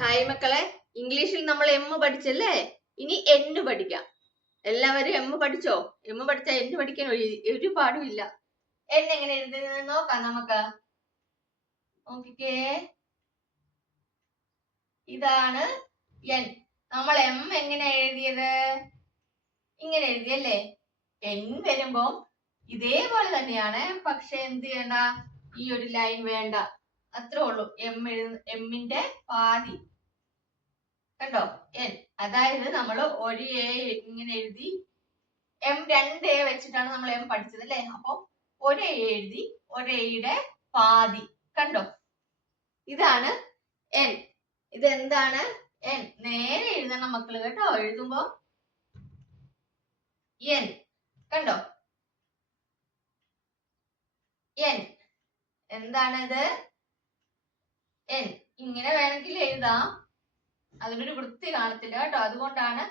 Hi മക്കളെ, ഇംഗ്ലീഷിൽ നമ്മൾ എം പഠിച്ചല്ലേ? ഇനി എൻ പഠിക്കാം. എല്ലാവരും എം പഠിച്ചോ? എം പഠിച്ചാൽ എൻ പഠിക്കാൻ ഒരു പാടുമില്ല. എൻ എങ്ങനെ എഴുതുന്നത് നോക്കാം നമുക്ക്. നോക്കിക്കേ, ഇതാണ് എൻ. നമ്മൾ എം എങ്ങനെ എഴുതിയത്? ഇങ്ങനെ എഴുതിയല്ലേ? എൻ വരുമ്പോ ഇതേപോലെ തന്നെയാണ്, പക്ഷെ എന്ത് ചെയ്യണ്ട, ഈ ഒരു ലൈൻ വേണ്ട, അത്രേ ഉള്ളൂ. എമ്മിന്റെ പാതി കണ്ടോ, എൻ. അതായത് നമ്മൾ ഒരു എ ഇങ്ങനെ എഴുതി, എം 2 എ വെച്ചിട്ടാണ് നമ്മൾ എം പഠിച്ചത് അല്ലേ? അപ്പൊ ഒരു എ എഴുതി, ഒരു എയുടെ പാതി കണ്ടോ, ഇതാണ് എൻ. ഇതെന്താണ്? എൻ. നേരെ എഴുതണം മക്കള് കേട്ടോ. എഴുതുമ്പോ എൻ കണ്ടോ, എൻ. എന്താണിത്? എൻ. ഇങ്ങനെ വേണമെങ്കിൽ എഴുതാം, അതിനൊരു വൃത്തി കാണത്തില്ല കേട്ടോ. അതുകൊണ്ടാണ്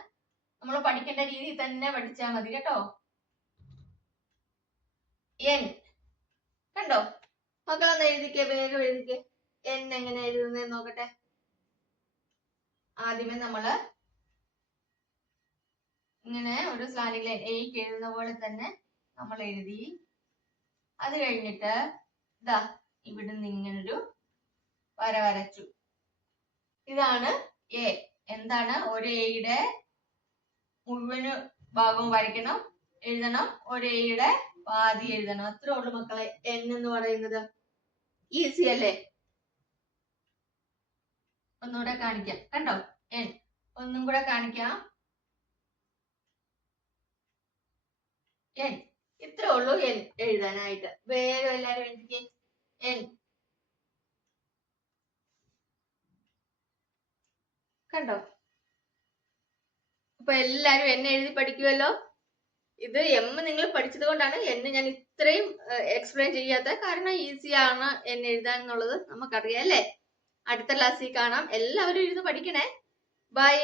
നമ്മൾ പഠിക്കേണ്ട രീതി തന്നെ പഠിച്ചാൽ മതി കേട്ടോ. എൻ കണ്ടോ മക്കളൊന്ന് എഴുതിക്കേ, വേഗം എഴുതിക്കേ. എൻ എങ്ങനെ എഴുതുന്നതെന്ന് നോക്കട്ടെ. ആദ്യമേ നമ്മള് ഇങ്ങനെ ഒരു സ്ലാൻഡിംഗ് ലൈൻ എയ്ക്ക് എഴുതുന്ന പോലെ തന്നെ നമ്മൾ എഴുതി. അത് കഴിഞ്ഞിട്ട് ഇതാ ഇവിടുന്ന് ഇങ്ങനൊരു വര വരച്ചു. ഇതാണ് എ. എന്താണ്? ഒരു എയുടെ മുഴുവന് ഭാഗവും വരയ്ക്കണം, എഴുതണം. ഒരു എയുടെ പാതി എഴുതണം. അത്രേ ഉള്ളൂ മക്കളെ എൻ എന്ന് പറയുന്നത്. ഈസി അല്ലേ? ഒന്നുകൂടെ കാണിക്കാം കണ്ടോ, എൻ. ഒന്നും കൂടെ കാണിക്കാം. എൻ. ഇത്രേ ഉള്ളൂ എൻ എഴുതാനായിട്ട്. വേഗം എല്ലാരും എഴുതിക്കേ. എൻ കണ്ടോ? അപ്പൊ എല്ലാരും എന്നെ എഴുതി പഠിക്കുമല്ലോ. ഇത് എം നിങ്ങൾ പഠിച്ചത് കൊണ്ടാണ് എന്നെ ഞാൻ ഇത്രയും എക്സ്പ്ലെയിൻ ചെയ്യാത്ത. കാരണം ഈസി ആണ് എന്നെ എഴുതാൻ എന്നുള്ളത് നമുക്കറിയാം അല്ലേ? അടുത്ത ക്ലാസ്സിൽ കാണാം. എല്ലാവരും ഇരുന്ന് പഠിക്കണേ. ബൈ.